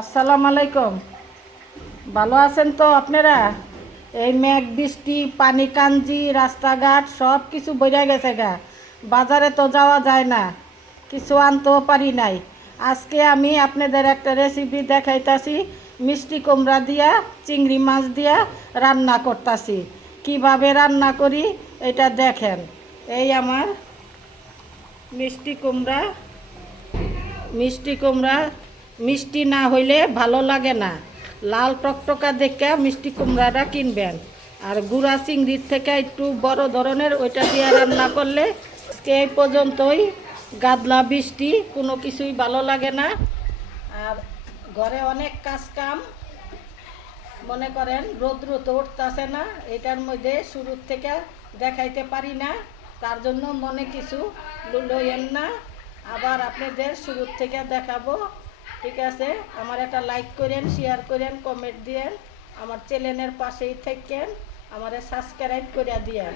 আসসালামু আলাইকুম। ভালো আছেন তো আপনারা? এই মেঘ, বৃষ্টি পানি কাঞ্জি রাস্তাঘাট সব কিছু বইরা গেছে গা। বাজারে তো যাওয়া যায় না, কিছু আনতেও পারি নাই। আজকে আমি আপনাদের একটা রেসিপি দেখাইতাছি, মিষ্টি কুমড়া দিয়া, চিংড়ি মাছ দিয়া রান্না করতাছি। কীভাবে রান্না করি এটা দেখেন। এই আমার মিষ্টি কুমড়া মিষ্টি কুমড়া মিষ্টি না হইলে ভালো লাগে না। লাল টকটকা দেখে মিষ্টি কুমড়াটা কিনবেন। আর গুড়া চিংড়ির থেকে একটু বড় ধরনের ওইটা দিয়ে রান্না করলে এই পর্যন্তই। গাদলা বৃষ্টি কোনো কিছুই ভালো লাগে না। আর ঘরে অনেক কাজ কাম। মনে করেন রৌদ্র তো উঠতেছে না, এটার মধ্যে শুরুর থেকে দেখাইতে পারি না। তার জন্য মনে কিছু লইয়েন না। আবার আপনাদের শুরুর থেকে দেখাবো। ঠিক আছে? আমার একটা লাইক করেন শেয়ার করেন কমেন্ট দিয়েন। আমার চ্যানেলের পাশেই থাকেন। আমারে সাবস্ক্রাইব করে দিয়েন।